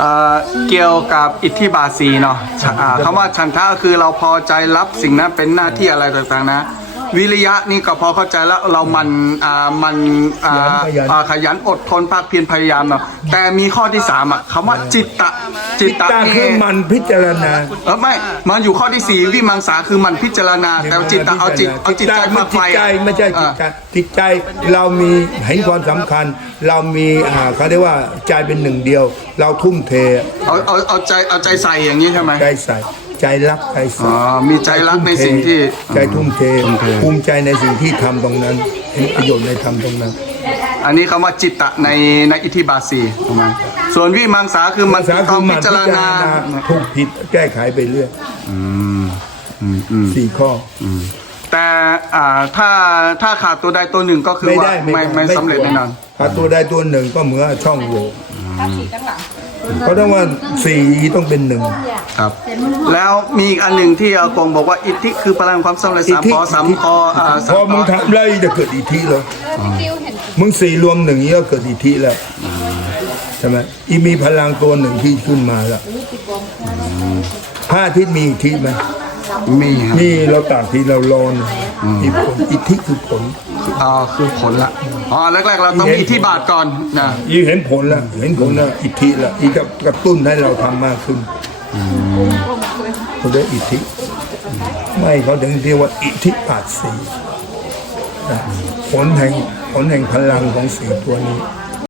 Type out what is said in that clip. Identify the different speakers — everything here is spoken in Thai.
Speaker 1: เอ่อเกี่ยวกับอิทธิบาสีเนาะอ่าคำว่าฉันทะคือเราพอใจรับสิ่งนั้นเป็นหน้าที่อะไรต่างๆนะ วิริยะนี่ก็พอเข้าใจแล้วเรามันอ่ามันอ่า
Speaker 2: ขยัน
Speaker 1: อ่าขยันอดทนภาคเพียรพยายามเนาะแต่มีข้อที่สามอะคำว่าจิตตะจิต
Speaker 2: จิต
Speaker 1: ตะ
Speaker 2: ตา
Speaker 1: นี่
Speaker 2: คือมันพิจารณา
Speaker 1: เออไม่มันอยู่ข้อที่สี่วิมังสาคือมันพิจารณา แต่จิตตะเอาจิตเอาจิตใจ
Speaker 2: มั
Speaker 1: มาน
Speaker 2: จิ
Speaker 1: ไฟ
Speaker 2: ตใจไม่ใช่จิตใจจิตใจเรามีเห็นความสำคัญ เรามีอ่าเขาเรียกว่าใจเป็นหนึ่งเดียว เราทุ่มเท
Speaker 1: เอาเอาเอาใจเอาใจใส่อย่างนี้ใช่ไหม
Speaker 2: ใจใส่ ใจรักใจใส่
Speaker 1: อ๋อมีใจรักในสิ่งที่
Speaker 2: ใจทุ่มเทภูมิใจในสิ่งที่ทำตรงนั้นเห็นประโยชน์ในทำตรงนั้น
Speaker 1: อันนี้คำว่าจิตตะในในอิทธิบาสีถูกไหมส่วนวิมังสาคือมัน
Speaker 2: ภาษา
Speaker 1: ต้
Speaker 2: คืออง
Speaker 1: พิ
Speaker 2: มัน
Speaker 1: จารณา
Speaker 2: ถูกผิดแก้ไขไปเรื่อยสี่ข้อ
Speaker 1: แต่อ่าถ้าถ้าขาดตัวใดตัวหนึ่งก็คือ
Speaker 2: ไม่
Speaker 1: ว่า
Speaker 2: ได้
Speaker 1: ไม่ไม่สำเร็จแน่นอน
Speaker 2: ถ้าตัวใดตัวหนึ่งก็เหมือนช่องโหว่ เพราะถ้าว่าสี่ต้องเป็นหนึ่ง
Speaker 1: ครับ แล้วมีอีกอันหนึ่งที่อากงบอกว่าอิทธิคือพลังความสำเร็จสามข้อสามข้ออ่า
Speaker 2: พ
Speaker 1: สาม
Speaker 2: อมึ
Speaker 1: ข้
Speaker 2: ง
Speaker 1: อ
Speaker 2: ทำแล้วจะเกิดอิทธิเลยมึงสี่รวมหนึ่งนี้ก็เกิดอิทธิแล้วใช่ไหมอีมีพลังตัวหนึ่งที่ขึ้นมาแล้วพระอาทิตย์มีอิทธิไหม
Speaker 1: มีครับ
Speaker 2: นี่เราตากที่เราร้อนมีผลอิทธิคือผล
Speaker 1: อ่าคือผลละอ๋อแรกๆ เราต้องมีอิทธิบาทก่อนนะ
Speaker 2: ยิ่งเห็นผลแล้วเห็นผลแล้วอิทธิแล้วอีกกระตุ้นให้เราทำมากขึ้นเขาเรียกอิทธิ ไม่เขาถึงเรียกว่าอิทธิปาทสีนะผลแห่งผลแห่งพลังของสีตัวนี้